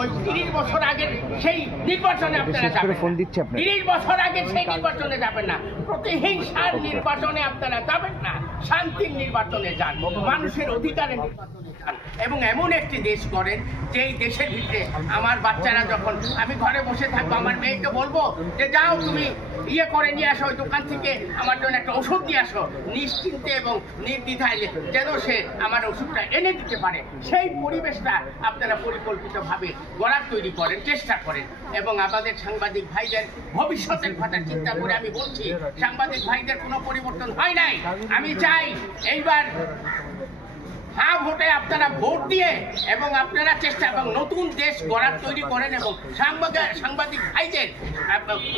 ওই 30 বছর আগের সেই নির্বাচনে আপনারা যাবেন, 30 বছর আগে সেই নির্বাচনে যাবেন না, প্রতিহিংসার নির্বাচনে আপনারা যাবেন না, শান্তির নির্বাচনে যান, মানুষের অধিকারের নির্বাচনে যান এবং এমন একটি দেশ করেন যেই দেশের ভিতরে আমার বাচ্চারা যখন আমি ঘরে বসে থাকবো আমার মেয়েকে বলবো যে যাও তুমি ইয়ে করে নিয়ে আসো ওই দোকান থেকে আমার জন্য একটা ওষুধ নিয়ে আসো, নিশ্চিন্তে এবং নির্দ্বিধায় যেন সে আমার ওষুধটা এনে দিতে পারে, সেই পরিবেশটা আপনারা পরিকল্পিতভাবে গড়ার তৈরি করেন, চেষ্টা করেন। এবং আমাদের সাংবাদিক ভাইদের ভবিষ্যতের কথা চিন্তা করে আমি বলছি, সাংবাদিক ভাইদের কোনো পরিবর্তন হয় নাই। আমি চাই এইবার হ্যাঁ ভোটে আপনারা ভোট দিয়ে এবং আপনারা চেষ্টা এবং নতুন দেশ গড়ার তৈরি করেন এবং সাংবাদিক ভাইদের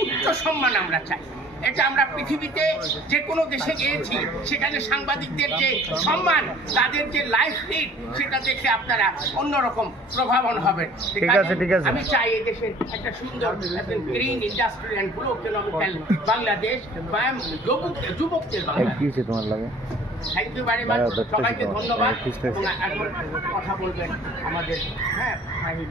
উচ্চ সম্মান আমরা চাই। এটা আমরা পৃথিবীতে যে কোনো দেশে গিয়েছি, সেখানে সাংবাদিকদের যে সম্মান, তাদের যে লাইফ লিড, সেটা দেখে আপনারা অন্যরকম প্রভাবন হবেন। আমি চাই এই দেশের একটা সুন্দর green industrial and grow economical Bangladesh বা যুবকদের Bangladesh. Thank you very much, সবাইকে ধন্যবাদ। এবং এখন কথা বলবেন আমাদের ফাহিম।